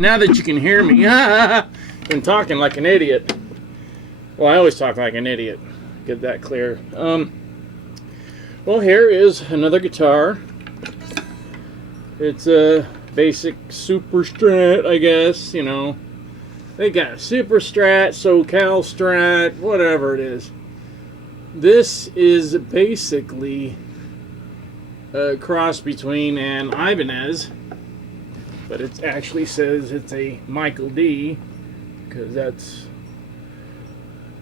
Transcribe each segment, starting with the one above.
now that you can hear me, I'm talking like an idiot. Well, I always talk like an idiot. Get that clear. Well, here is another guitar. It's a basic Super Strat, I guess, you know. They got Super Strat, SoCal Strat, whatever it is. This is basically a cross between an Ibanez, but it actually says it's a Michael Dee, because that's...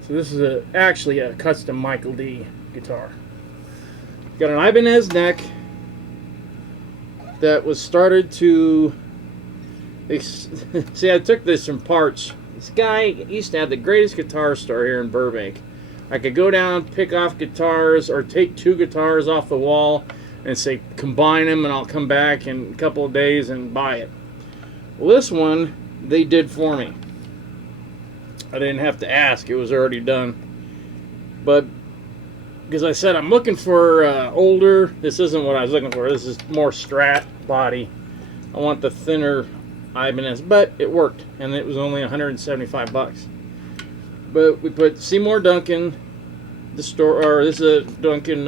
So this is actually a custom Michael Dee guitar. Got an Ibanez neck that was started to... See, I took this from parts. This guy used to have the greatest guitar store here in Burbank. I could go down, pick off guitars, or take 2 guitars off the wall and say, combine them, and I'll come back in a couple of days and buy it. Well, this one, they did for me. I didn't have to ask. It was already done. But, because I said, I'm looking for older. This isn't what I was looking for. This is more Strat body. I want the thinner Ibanez. But it worked. And it was only 175 bucks. But we put Seymour Duncan, this is a Duncan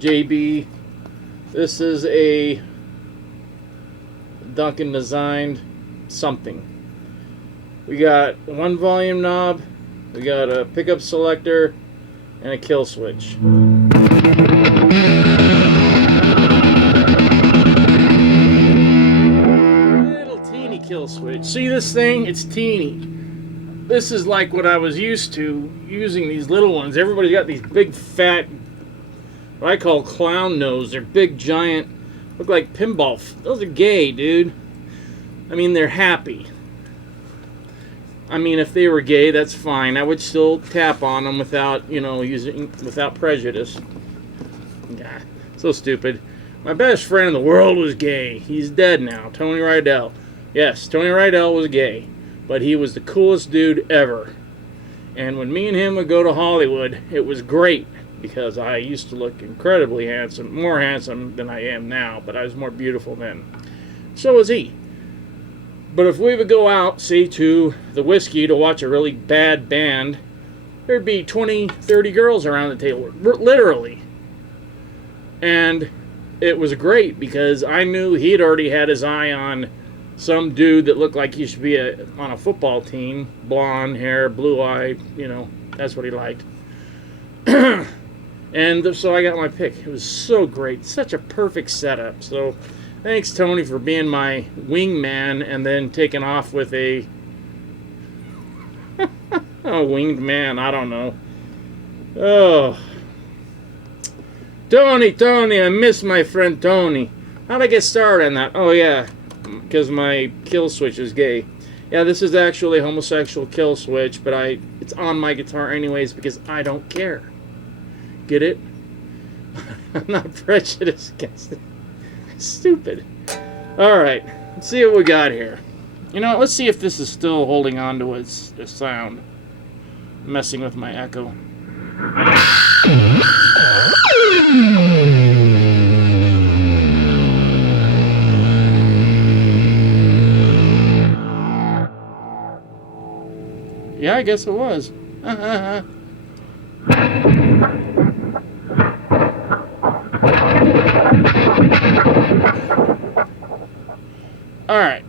JB. This is a Duncan designed something. We got 1 volume knob, we got a pickup selector, and a kill switch. Little teeny kill switch. See this thing? It's teeny. This is like what I was used to using these little ones. Everybody's got these big fat, what I call clown nose. They're big, giant, look like pinball. Those are gay, dude. I mean, they're happy. I mean, if they were gay, that's fine. I would still tap on them without, you know, without prejudice. God, so stupid. My best friend in the world was gay. He's dead now. Tony Riedell. Yes, Tony Riedell was gay. But he was the coolest dude ever. And when me and him would go to Hollywood, it was great. Because I used to look incredibly handsome. More handsome than I am now. But I was more beautiful then. So was he. But if we would go out, say, to the Whiskey to watch a really bad band, there'd be 20, 30 girls around the table. Literally. And it was great because I knew he'd already had his eye on some dude that looked like he should be on a football team. Blonde hair, blue eye, you know, that's what he liked. And so I got my pick. It was so great. Such a perfect setup. So thanks, Tony, for being my wingman and then taking off with a... oh, winged man, I don't know. Oh. Tony, I miss my friend Tony. How'd I get started on that? Oh, yeah. Because my kill switch is gay. Yeah, this is actually a homosexual kill switch, but it's on my guitar anyways because I don't care. Get it? I'm not prejudiced against it. Stupid. Alright, let's see what we got here. You know what, let's see if this is still holding on to its sound. Messing with my echo. Yeah, I guess it was. All right.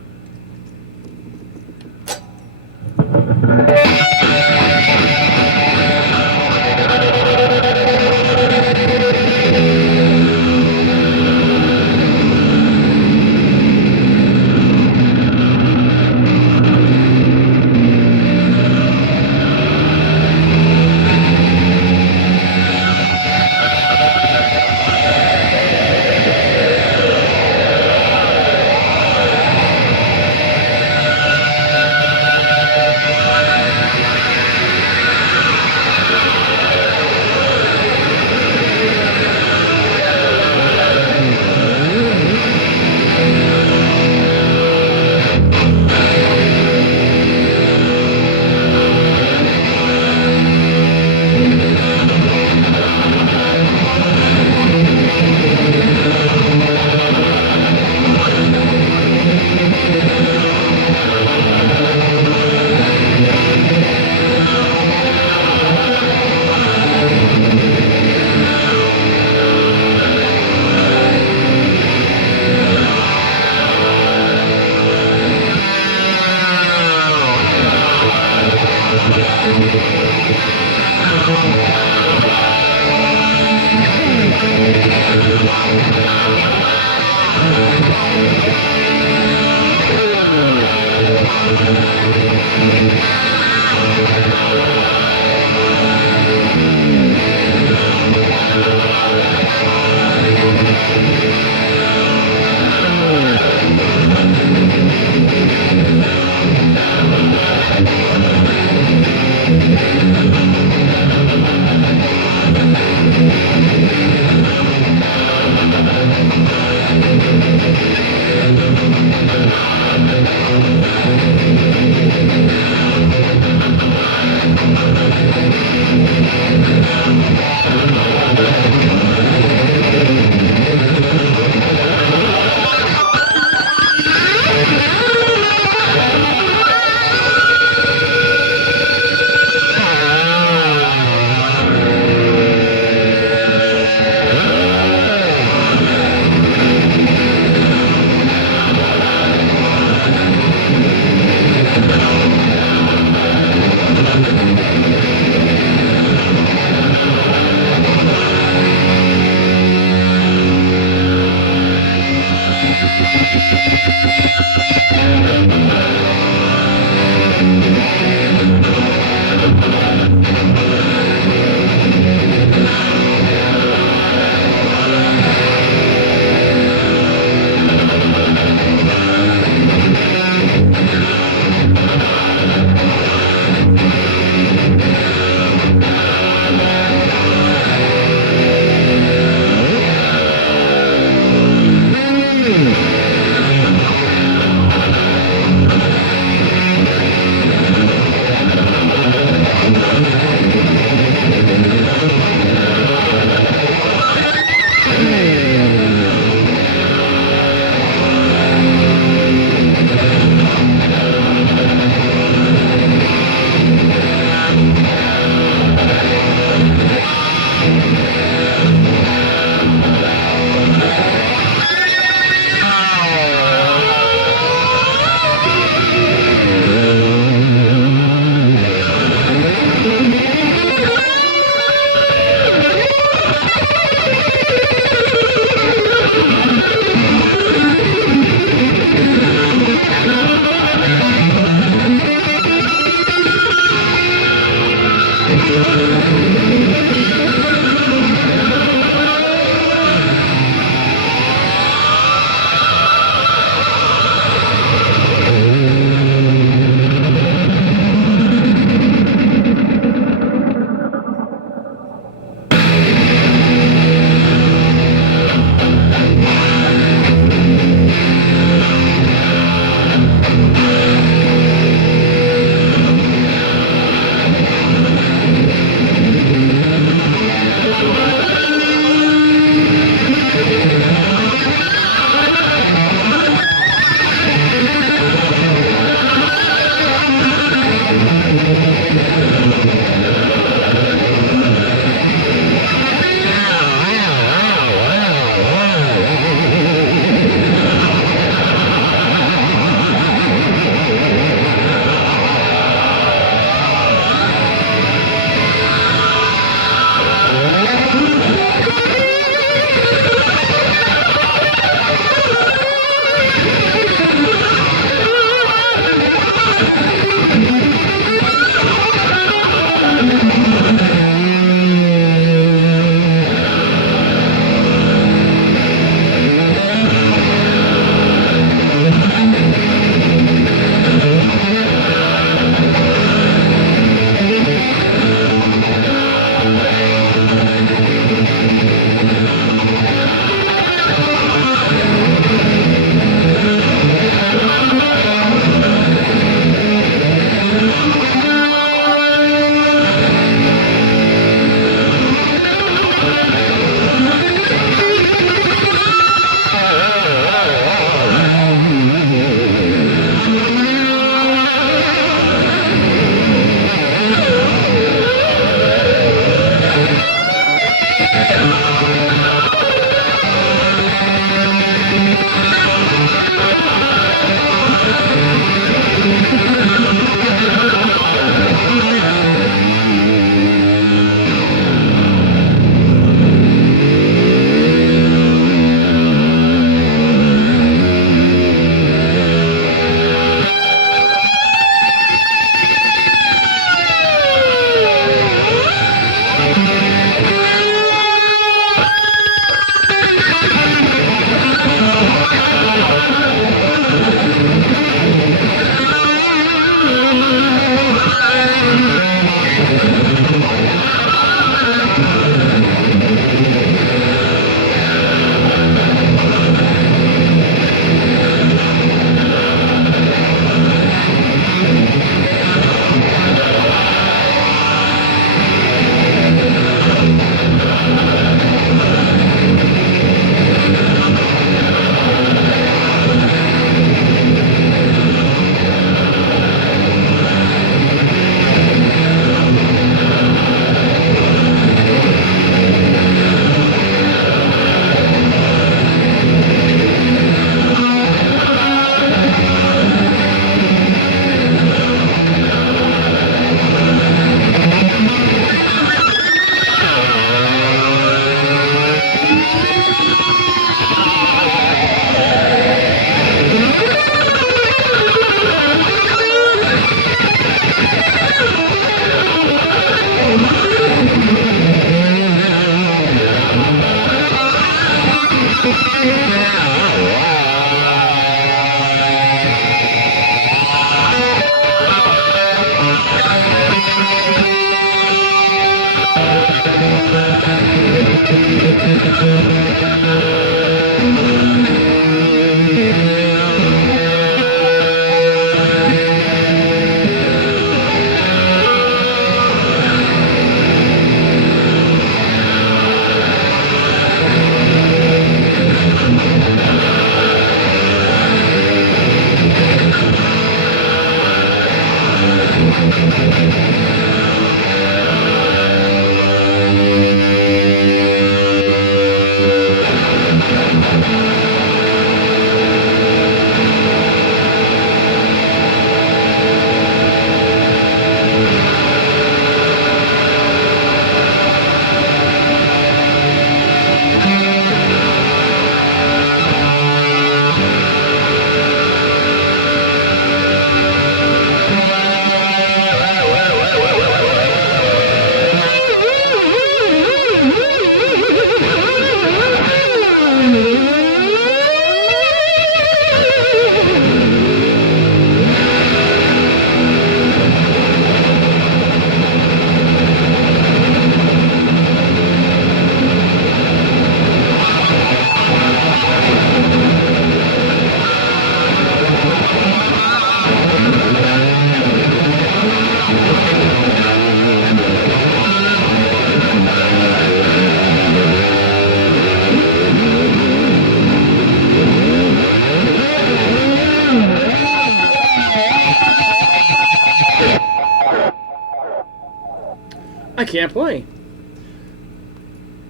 I can't play.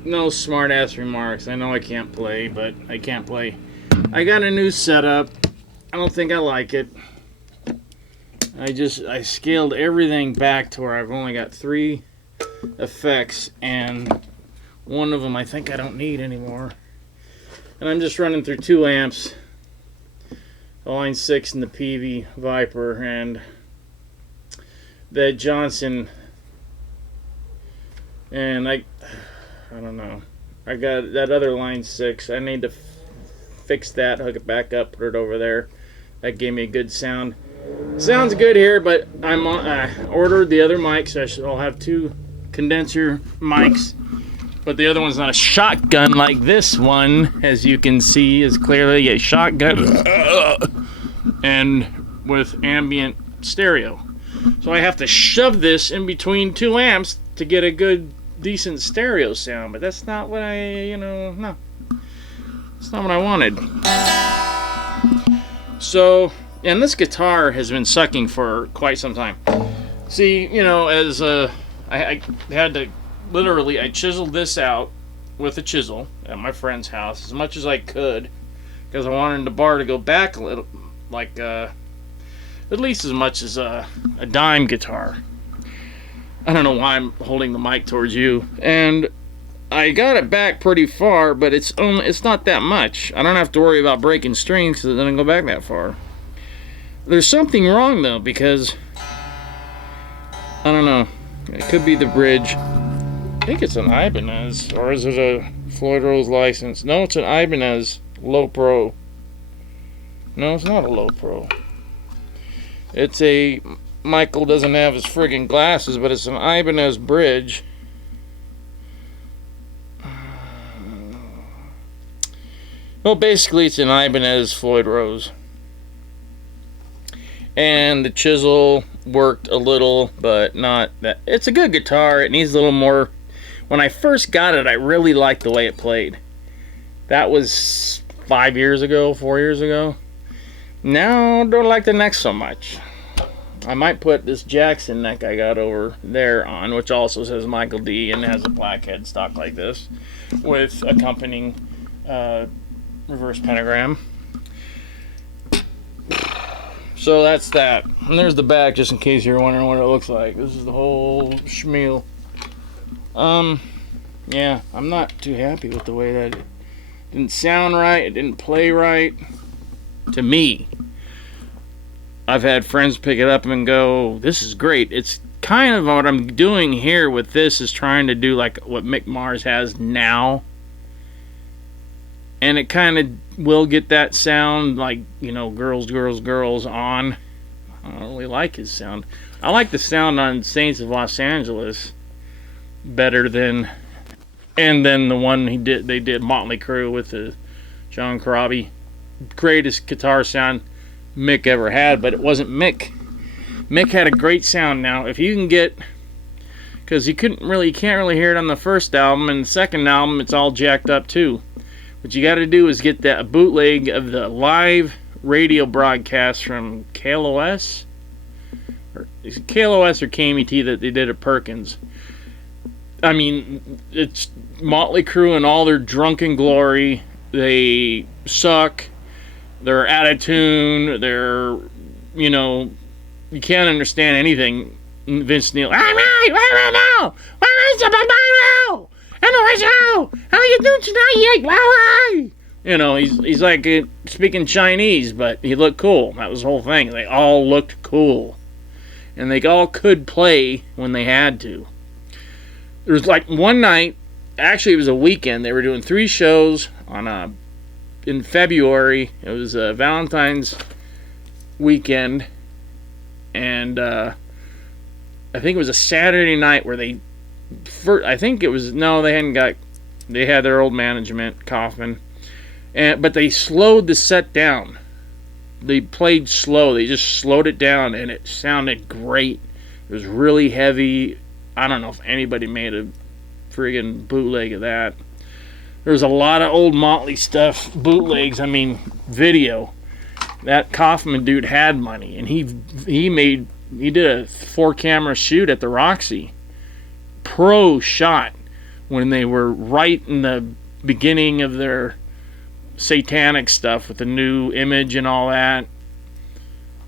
No smart ass remarks. I know I can't play, but I can't play. I got a new setup. I don't think I like it. I scaled everything back to where I've only got 3 effects, and one of them I think I don't need anymore. And I'm just running through 2 amps, the Line 6 and the PV Viper, and the Johnson, and I don't know. I got that other Line 6. I need to fix that, hook it back up, put it over there. That gave me a good sound. Sounds good here, but I ordered the other mics. I'll have 2 condenser mics, but the other one's not a shotgun like this one, as you can see, is clearly a shotgun and with ambient stereo. So I have to shove this in between 2 amps to get a good, decent stereo sound, but that's not what no. That's not what I wanted. So, and this guitar has been sucking for quite some time. See, as I had to, literally, I chiseled this out with a chisel at my friend's house as much as I could, because I wanted the bar to go back a little, like, at least as much as a dime guitar. I don't know why I'm holding the mic towards you. And I got it back pretty far, but it's not that much. I don't have to worry about breaking strings because it doesn't go back that far. There's something wrong though, because I don't know. It could be the bridge. I think it's an Ibanez, or is it a Floyd Rose license? No, it's an Ibanez Low Pro. No, it's not a Low Pro. It's a, Michael doesn't have his friggin' glasses, but it's an Ibanez bridge. Well, basically it's an Ibanez Floyd Rose. And the chisel worked a little, but not that. It's a good guitar. It needs a little more. When I first got it, I really liked the way it played. That was 5 years ago, 4 years ago. Now, don't like the neck so much. I might put this Jackson neck I got over there on, which also says Michael Dee and has a black headstock like this, with accompanying reverse pentagram. So that's that. And there's the back, just in case you're wondering what it looks like. This is the whole schmeal. Yeah, I'm not too happy with the way that it didn't sound right. It didn't play right. To me. I've had friends pick it up and go, this is great. It's kind of what I'm doing here with this is trying to do like what Mick Mars has now. And it kind of will get that sound like, girls, girls, girls on. I don't really like his sound. I like the sound on Saints of Los Angeles better than, and then the one they did Motley Crue with the John Corabi. Greatest guitar sound Mick ever had, but it wasn't Mick. Mick had a great sound. Now, if you can get, because you can't really hear it on the first album, and the second album it's all jacked up too. What you got to do is get that bootleg of the live radio broadcast from KLOS, or is it KLOS or KMET that they did at Perkins. I mean, it's Motley Crue in all their drunken glory. They suck. They're out of tune. They're, you can't understand anything. Vince Neil. How you doing tonight? He's like speaking Chinese, but he looked cool. That was the whole thing. They all looked cool, and they all could play when they had to. There was like one night. Actually, it was a weekend. They were doing 3 shows in February. It was a Valentine's weekend, and I think it was a Saturday night where they had their old management, Kaufman, but they slowed the set down. They played slow. They just slowed it down, and it sounded great. It was really heavy. I don't know if anybody made a friggin' bootleg of that. There's a lot of old Motley stuff, bootlegs, video. That Kaufman dude had money, and he did a 4-camera shoot at the Roxy pro shot when they were right in the beginning of their satanic stuff with the new image and all that.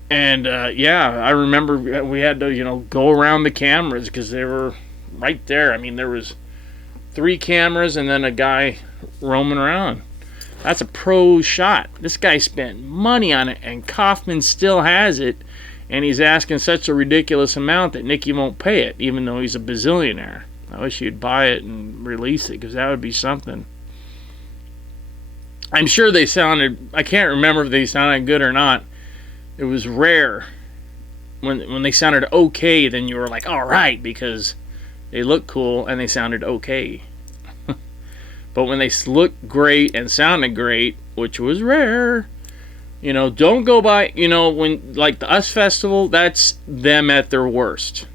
And yeah, I remember we had to, go around the cameras because they were right there. I mean, there was 3 cameras and then a guy roaming around. That's a pro shot. This guy spent money on it, and Kaufman still has it, and he's asking such a ridiculous amount that Nicky won't pay it, even though he's a bazillionaire. I wish he'd buy it and release it, because that would be something. I'm sure they sounded, I can't remember if they sounded good or not. It was rare. When they sounded okay, then you were like, all right, because they looked cool and they sounded okay. But when they looked great and sounded great, which was rare, don't go by, when, like the US Festival, that's them at their worst.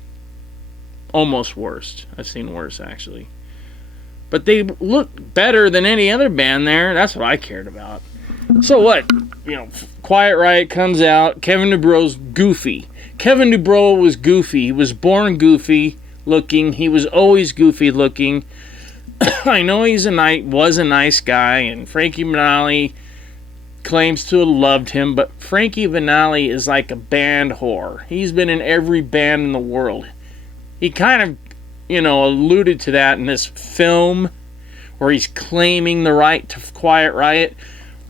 Almost worst. I've seen worse, actually. But they look better than any other band there. That's what I cared about. So what? Quiet Riot comes out. Kevin Dubrow's goofy. Kevin Dubrow was goofy. He was born goofy looking. He was always goofy looking. I know was a nice guy, and Frankie Benelli claims to have loved him, but Frankie Benelli is like a band whore. He's been in every band in the world. He kind of, alluded to that in this film where he's claiming the right to Quiet Riot.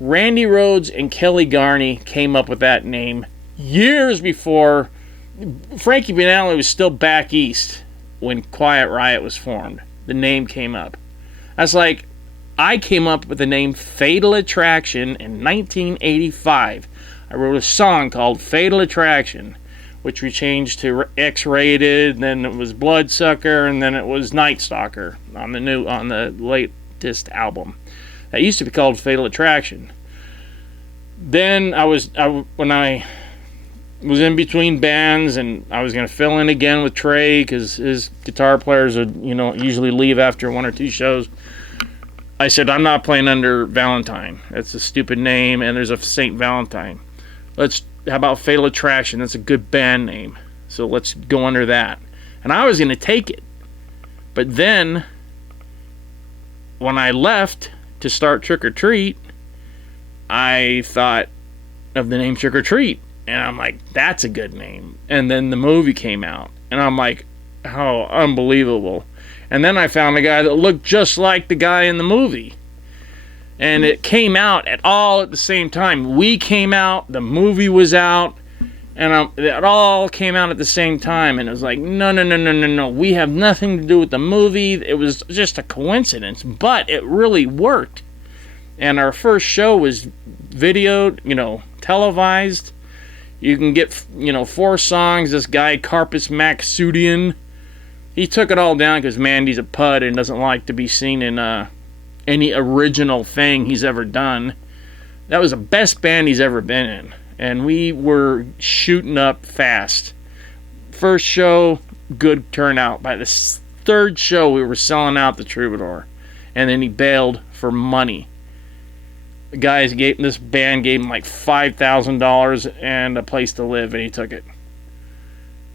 Randy Rhoads and Kelly Garni came up with that name years before. Frankie Benelli was still back east when Quiet Riot was formed. The name came up. That's like, I came up with the name Fatal Attraction in 1985. I wrote a song called Fatal Attraction, which we changed to X-Rated, then it was Bloodsucker, and then it was Night Stalker on the latest album. That used to be called Fatal Attraction. Then when I was in between bands, and I was going to fill in again with Trey because his guitar players would, usually leave after 1 or 2 shows. I said, I'm not playing under Valentine. That's a stupid name, and there's a Saint Valentine. How about Fatal Attraction? That's a good band name. So let's go under that. And I was going to take it. But then, when I left to start Trick or Treat, I thought of the name Trick or Treat. And I'm like, that's a good name. And then the movie came out. And I'm like, how unbelievable. And then I found a guy that looked just like the guy in the movie. And it came out at the same time. We came out, the movie was out, and it all came out at the same time. And it was like, no. We have nothing to do with the movie. It was just a coincidence. But it really worked. And our first show was videoed, televised. You can get, 4 songs. This guy, Carpus Maxudian, he took it all down because Mandy's a pud and doesn't like to be seen in any original thing he's ever done. That was the best band he's ever been in. And we were shooting up fast. First show, good turnout. By the 3rd show, we were selling out the Troubadour. And then he bailed for money. This band gave him like $5,000 and a place to live, and he took it.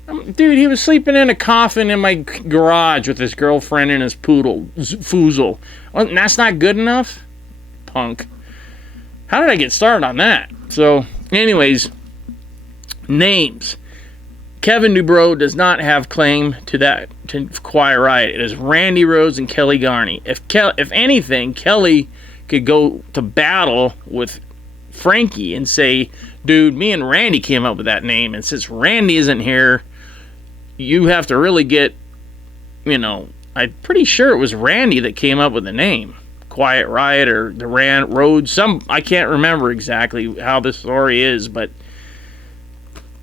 Dude, he was sleeping in a coffin in my garage with his girlfriend and his poodle, Foozle. And that's not good enough? Punk. How did I get started on that? So, anyways, names. Kevin Dubrow does not have claim to Quiet Riot. It is Randy Rhoads and Kelly Garni. If anything, Kelly could go to battle with Frankie and say, dude, me and Randy came up with that name, and since Randy isn't here, you have to really get, I'm pretty sure it was Randy that came up with the name. Quiet Riot or the Rhoads. I can't remember exactly how the story is, but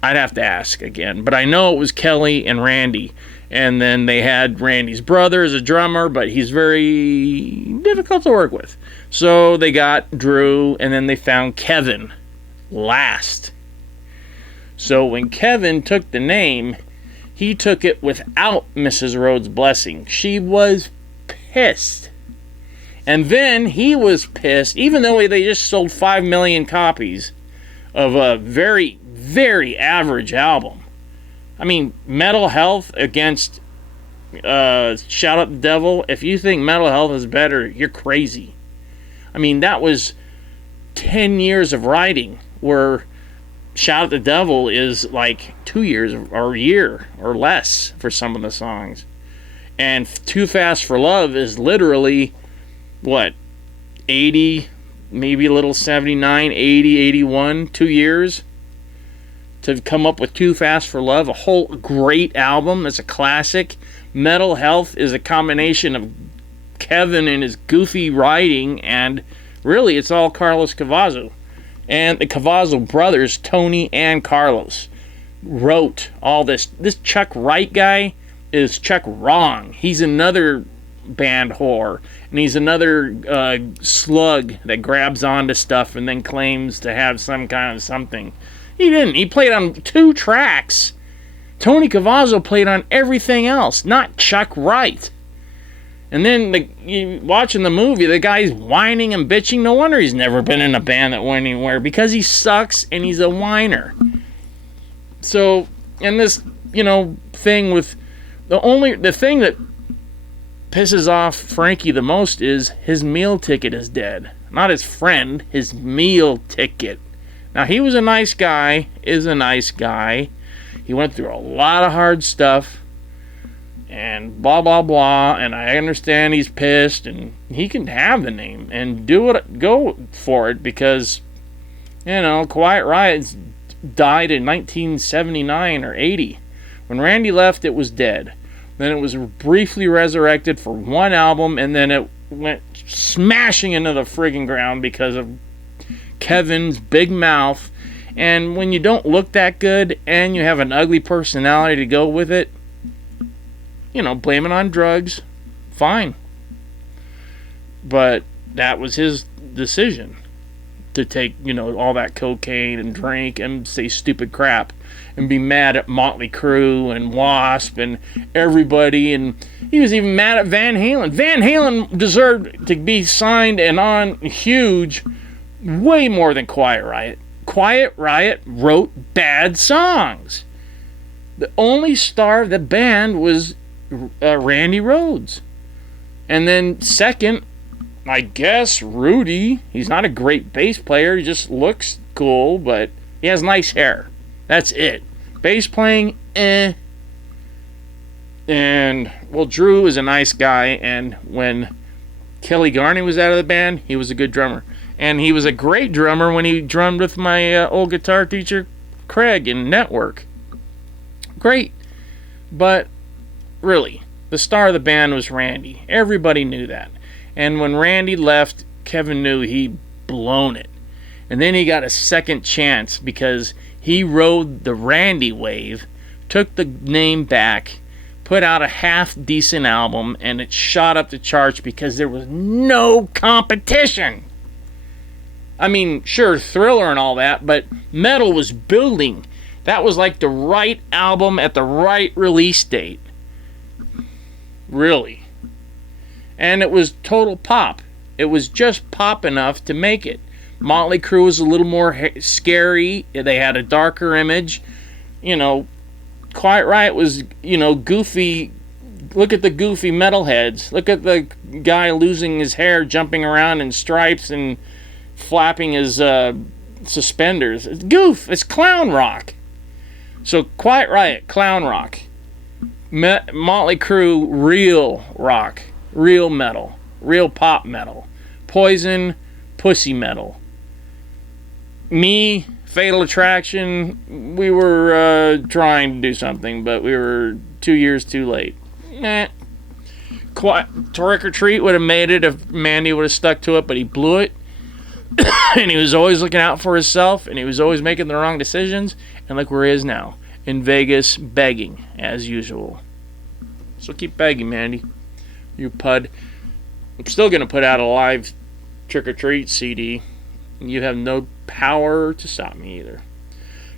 I'd have to ask again. But I know it was Kelly and Randy. And then they had Randy's brother as a drummer, but he's very difficult to work with. So they got Drew, and then they found Kevin last. So when Kevin took the name, he took it without Mrs. Rhoads' blessing. She was pissed. And then he was pissed, even though they just sold 5 million copies of a very, very average album. I mean, Mental Health against, Shout Out the Devil. If you think Mental Health is better, you're crazy. I mean, that was 10 years of writing, where Shout Out the Devil is like 2 years or a year or less for some of the songs. And Too Fast for Love is literally, what, 80, maybe a little 79, 80, 81, 2 years to come up with Too Fast for Love, a whole great album. It's a classic. Mental Health is a combination of Kevin and his goofy writing, and really it's all Carlos Cavazo. And the Cavazo brothers, Tony and Carlos, wrote all this. This Chuck Wright guy is Chuck Wrong. He's another band whore, and he's another slug that grabs onto stuff and then claims to have some kind of something. He didn't. He played on 2 tracks. Tony Cavazo played on everything else, not Chuck Wright. And then you watching the movie, the guy's whining and bitching. No wonder he's never been in a band that went anywhere, because he sucks and he's a whiner. So, and this, thing with the thing that pisses off Frankie the most is his meal ticket is dead. Not his friend, his meal ticket. Now, he was a nice guy, is a nice guy. He went through a lot of hard stuff, and blah, blah, blah, and I understand he's pissed, and he can have the name, and go for it, because, Quiet Riot died in 1979 or 80. When Randy left, it was dead. Then it was briefly resurrected for 1 album, and then it went smashing into the friggin' ground because of Kevin's big mouth. And when you don't look that good and you have an ugly personality to go with it, blame it on drugs, fine. But that was his decision, to take, all that cocaine and drink and say stupid crap and be mad at Motley Crue and Wasp and everybody. And he was even mad at Van Halen. Van Halen deserved to be signed and on huge way more than Quiet Riot. Quiet Riot wrote bad songs. The only star of the band was Randy Rhoads. And then second, I guess, Rudy. He's not a great bass player. He just looks cool, but he has nice hair. That's it. Bass playing, eh. And, well, Drew is a nice guy, and when Kelly Garney was out of the band, he was a good drummer. And he was a great drummer when he drummed with my old guitar teacher, Craig, in Network. Great. But, really, the star of the band was Randy. Everybody knew that. And when Randy left, Kevin knew he'd blown it. And then he got a second chance because he rode the Randy wave, took the name back, put out a half-decent album, and it shot up the charts because there was no competition. I mean, sure, Thriller and all that, but metal was building. That was like the right album at the right release date. Really. And it was total pop. It was just pop enough to make it. Motley Crue was a little more scary. They had a darker image. Quiet Riot was, goofy. Look at the goofy metalheads. Look at the guy losing his hair, jumping around in stripes and flapping his suspenders. It's goof. It's clown rock. So Quiet Riot, clown rock. Motley Crue, real rock. Real metal. Real pop metal. Poison, pussy metal. Me, Fatal Attraction, we were trying to do something, but we were 2 years too late. Trick or Treat would have made it if Mandy would have stuck to it, but he blew it. And he was always looking out for himself, and he was always making the wrong decisions. And look where he is now, in Vegas, begging, as usual. So keep begging, Mandy. You pud. I'm still going to put out a live Trick or Treat CD. You have no power to stop me either.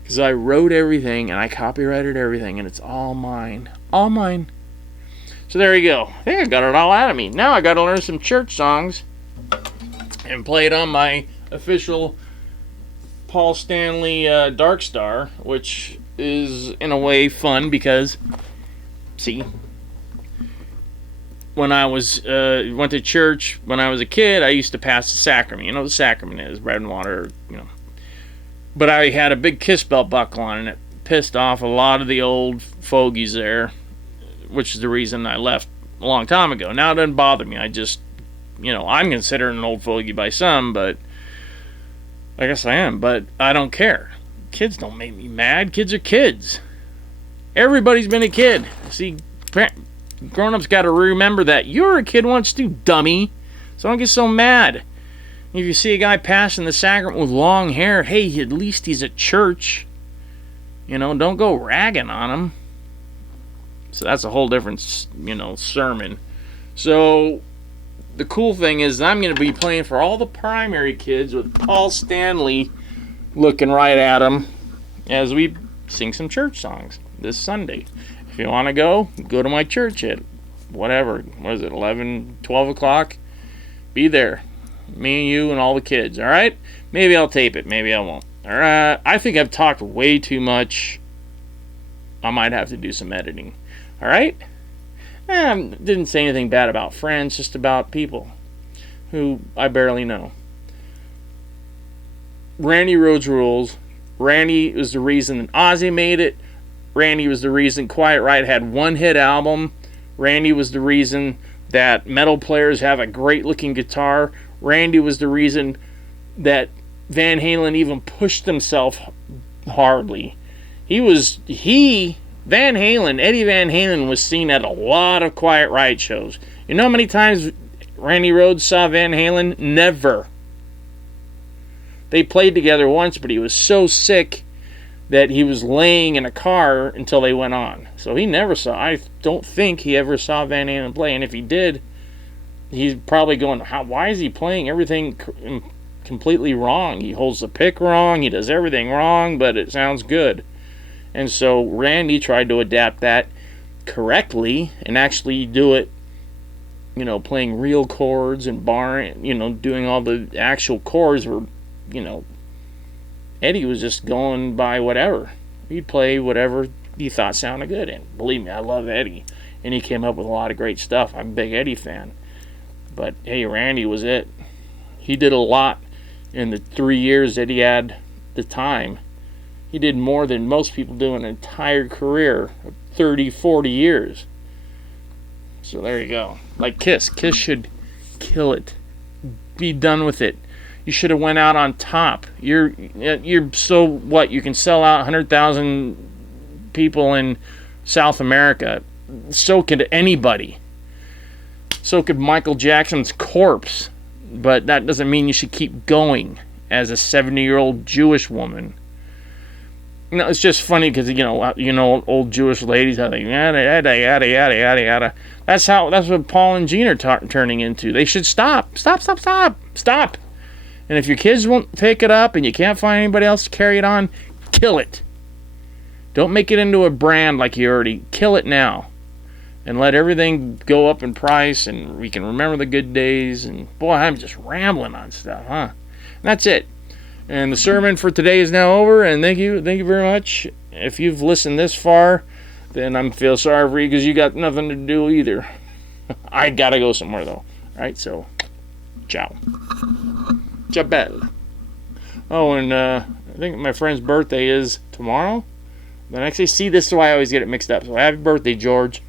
Because I wrote everything, and I copyrighted everything, and it's all mine. All mine. So there you go. I think I got it all out of me. Now I got to learn some church songs and play it on my official Paul Stanley Dark Star, which is in a way fun because, see, when I was went to church when I was a kid, I used to pass the sacrament. You know what the sacrament is, bread and water, you know. But I had a big kiss belt buckle on, and it pissed off a lot of the old fogies there, which is the reason I left a long time ago. Now it doesn't bother me. I just, you know, I'm considered an old fogey by some, but I guess I am. But I don't care. Kids don't make me mad. Kids are kids. Everybody's been a kid. See, grown-ups got to remember that. You were a kid once too, dummy. So don't get so mad. If you see a guy passing the sacrament with long hair, hey, at least he's at church. You know, don't go ragging on him. So that's a whole different, you know, sermon. So the cool thing is I'm going to be playing for all the primary kids with Paul Stanley looking right at them as we sing some church songs this Sunday. If you want to go to my church at whatever, what is it, 11, 12 o'clock? Be there. Me and you and all the kids, all right? Maybe I'll tape it, maybe I won't. All right, I think I've talked way too much. I might have to do some editing. All right? Didn't say anything bad about friends, just about people who I barely know. Randy Rhoads rules. Randy was the reason that Ozzy made it. Randy was the reason Quiet Riot had one hit album. Randy was the reason that metal players have a great looking guitar. Randy was the reason that Van Halen even pushed himself hardly. Eddie Van Halen was seen at a lot of Quiet Riot shows. You know how many times Randy Rhoads saw Van Halen? Never. They played together once, but he was so sick that he was laying in a car until they went on. So I don't think he ever saw Van Halen play, and if he did, he's probably going, why is he playing everything completely wrong? He holds the pick wrong, he does everything wrong, but it sounds good. And so Randy tried to adapt that correctly and actually do it, you know, playing real chords and doing all the actual chords were, you know, Eddie was just going by whatever. He'd play whatever he thought sounded good. And believe me, I love Eddie. And he came up with a lot of great stuff. I'm a big Eddie fan. But, hey, Randy was it. He did a lot in the 3 years that he had the time. He did more than most people do in an entire career of 30, 40 years. So there you go. Like Kiss. Kiss should kill it. Be done with it. You should have went out on top. You're so what? You can sell out 100,000 people in South America. So could anybody. So could Michael Jackson's corpse. But that doesn't mean you should keep going as a 70-year-old Jewish woman. You know, it's just funny because you know old Jewish ladies, how they yada yada yada yada yada yada. That's what Paul and Gene are turning into. They should stop. And if your kids won't take it up and you can't find anybody else to carry it on, kill it. Don't make it into a brand like you already. Kill it now. And let everything go up in price and we can remember the good days. And boy, I'm just rambling on stuff, huh? And that's it. And the sermon for today is now over. And thank you very much. If you've listened this far, then I feel sorry for you because you got nothing to do either. I gotta go somewhere though. All right, so ciao. Jabel. Oh, and I think my friend's birthday is tomorrow. Then actually, see, this is why I always get it mixed up. So happy birthday, George.